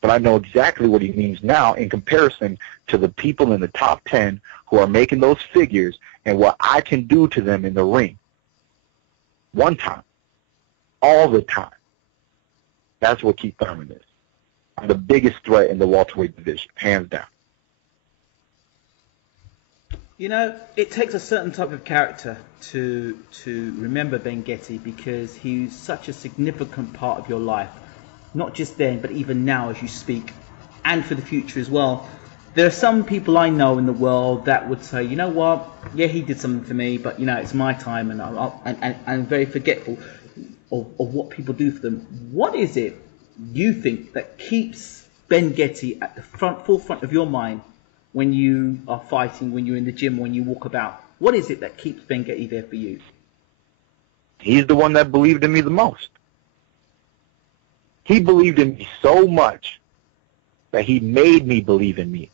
But I know exactly what he means now in comparison to the people in the top 10 who are making those figures and what I can do to them in the ring. One time. All the time. That's what Keith Thurman is. I'm the biggest threat in the welterweight division, hands down. You know, it takes a certain type of character to remember Ben Getty, because he's such a significant part of your life, not just then, but even now as you speak, and for the future as well. There are some people I know in the world that would say, you know what, yeah, he did something for me, but, you know, it's my time, and I'm very forgetful of what people do for them. What is it you think that keeps Ben Getty at the forefront of your mind when you are fighting, when you're in the gym, when you walk about? What is it that keeps Ben Getty there for you? He's the one that believed in me the most. He believed in me so much that he made me believe in me.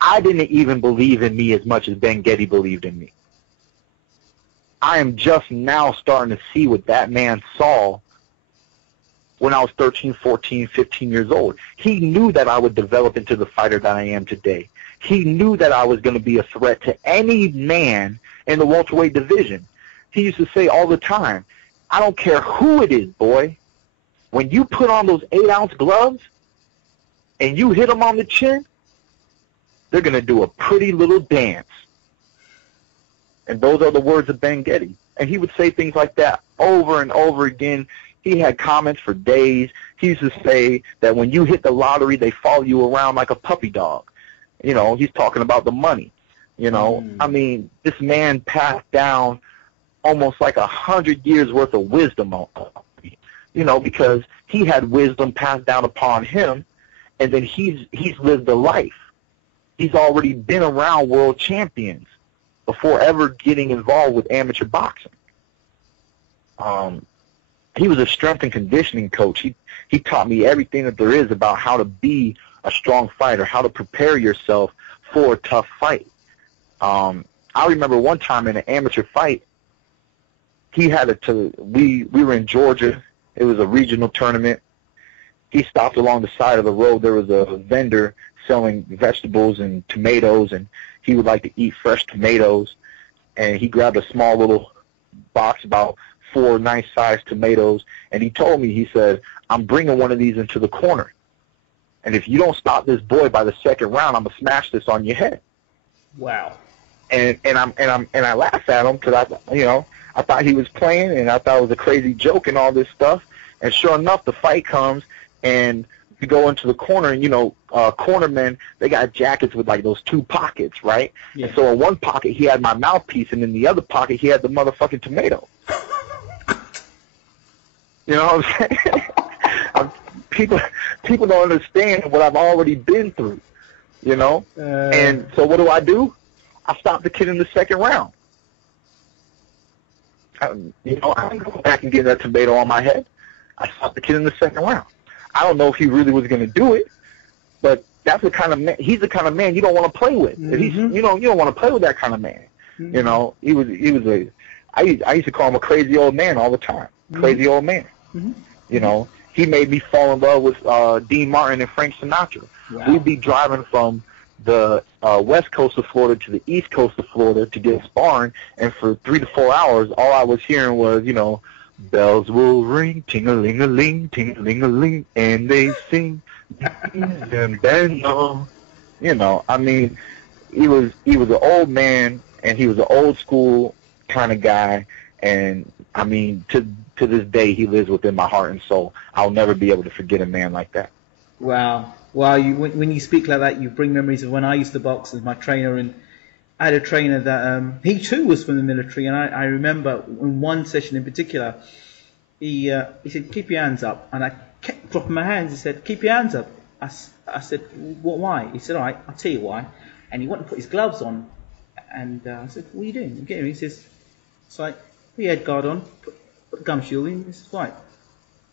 I didn't even believe in me as much as Ben Getty believed in me. I am just now starting to see what that man saw when I was 13, 14, 15 years old. He knew that I would develop into the fighter that I am today. He knew that I was going to be a threat to any man in the welterweight division. He used to say all the time, I don't care who it is, boy. When you put on those 8-ounce gloves and you hit him on the chin, they're going to do a pretty little dance. And those are the words of Ben Getty. And he would say things like that over and over again. He had comments for days. He used to say that when you hit the lottery, they follow you around like a puppy dog. You know, he's talking about the money. You know, I mean, this man passed down almost like 100 years worth of wisdom on me, you know, because he had wisdom passed down upon him, and then he's lived a life. He's already been around world champions before ever getting involved with amateur boxing. He was a strength and conditioning coach. He taught me everything that there is about how to be a strong fighter, how to prepare yourself for a tough fight. I remember one time in an amateur fight, he had we were in Georgia. It was a regional tournament. He stopped along the side of the road. There was a vendor selling vegetables and tomatoes, and he would like to eat fresh tomatoes. And he grabbed a small little box, about 4 nice-sized tomatoes, and he told me, he said, I'm bringing one of these into the corner. And if you don't stop this boy by the second round, I'm going to smash this on your head. Wow. And I laughed at him because I thought he was playing, and I thought it was a crazy joke and all this stuff. And sure enough, the fight comes, and we go into the corner, and cornermen, they got jackets with like those 2 pockets, right? Yeah. And so in one pocket he had my mouthpiece, and in the other pocket he had the motherfucking tomato. You know what I'm saying? People don't understand what I've already been through, you know. And so what do? I stopped the kid in the second round. I didn't go back and get that tomato on my head. I stopped the kid in the second round. I don't know if he really was going to do it, but that's the kind of man. He's the kind of man you don't want to play with. Mm-hmm. You don't want to play with that kind of man. Mm-hmm. You know, he was I used to call him a crazy old man all the time. Mm-hmm. Crazy old man. Mm-hmm. You know, he made me fall in love with Dean Martin and Frank Sinatra. Wow. We'd be driving from the west coast of Florida to the east coast of Florida to get sparring, and for 3 to 4 hours, all I was hearing was, bells will ring, ting-a-ling-a-ling, ting-a-ling-a-ling, and they sing, and then, I mean, he was an old man, and he was an old school kind of guy, and I mean, to this day, he lives within my heart and soul. I'll never be able to forget a man like that. Wow. Well, when you speak like that, you bring memories of when I used to box as my trainer, and I had a trainer that he too was from the military, and I remember in one session in particular, he said, "Keep your hands up," and I kept dropping my hands. He said, "Keep your hands up." I said, "What? Why?" He said, "All right, I'll tell you why." And he went and put his gloves on, and I said, "What are you doing?" I'm getting. He says, "It's like, put your head guard on, put the gum shield in." He says, "Right."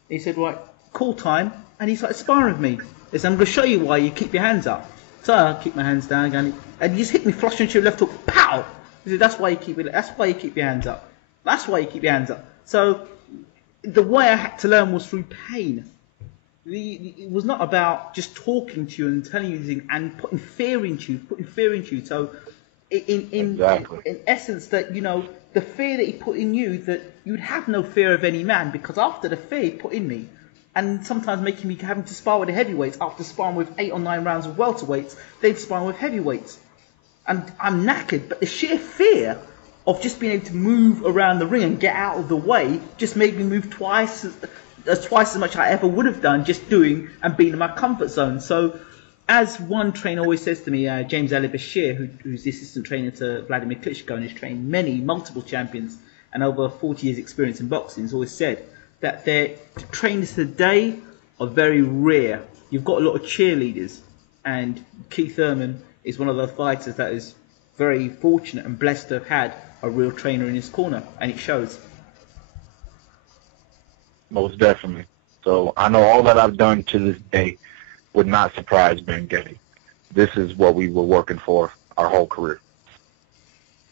He said, "Right, call time," and he started sparring with me. He said, "I'm going to show you why you keep your hands up." So I keep my hands down, and he just hit me flush into your left hook. Pow! He said, "That's why you keep it. That's why you keep your hands up. That's why you keep your hands up." So the way I had to learn was through pain. It was not about just talking to you and telling you things and putting fear into you. So in essence, that the fear that he put in you, that you'd have no fear of any man, because after the fear he put in me, and sometimes making me having to spar with the heavyweights, after sparring with 8 or 9 rounds of welterweights, they'd spar with heavyweights. And I'm knackered, but the sheer fear of just being able to move around the ring and get out of the way just made me move twice as much I ever would have done just doing and being in my comfort zone. So, as one trainer always says to me, James Ali Bashir, who's the assistant trainer to Vladimir Klitschko and has trained multiple champions and over 40 years experience in boxing, has always said that the trainers today are very rare. You've got a lot of cheerleaders, and Keith Thurman is one of those fighters that is very fortunate and blessed to have had a real trainer in his corner, and it shows. Most definitely. So I know all that I've done to this day would not surprise Ben Getty. This is what we were working for our whole career.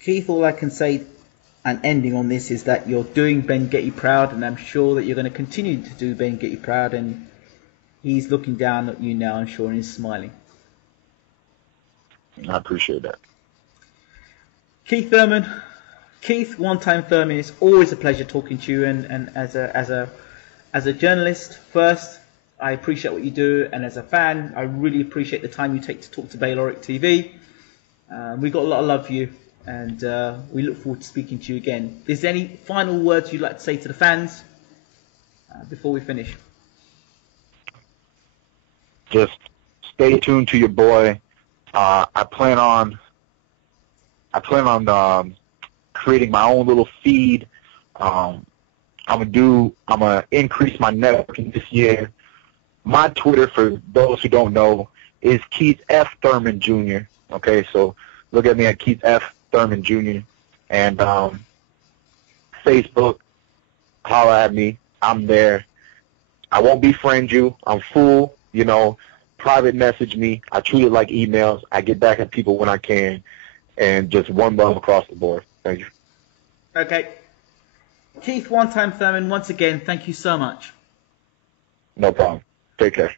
Keith, all I can say, and ending on this, is that you're doing Ben Getty proud, and I'm sure that you're going to continue to do Ben Getty proud, and he's looking down at you now, I'm sure, and he's smiling. I appreciate that. Keith Thurman, one-time Thurman, it's always a pleasure talking to you, and as a journalist first, I appreciate what you do, and as a fan, I really appreciate the time you take to talk to Bayloric TV. We got a lot of love for you, and we look forward to speaking to you again. Is there any final words you'd like to say to the fans before we finish? Just stay tuned to your boy. I plan on creating my own little feed. I'm gonna increase my networking this year. My Twitter, for those who don't know, is Keith F. Thurman Jr. Okay, so look at me at Keith F. Thurman Jr. And Facebook, holler at me. I'm there. I won't befriend you. I'm full, you know. Private message me. I treat it like emails. I get back at people when I can. And just one love across the board. Thank you. Okay. Keith One Time Thurman, once again, thank you so much. No problem. Take care.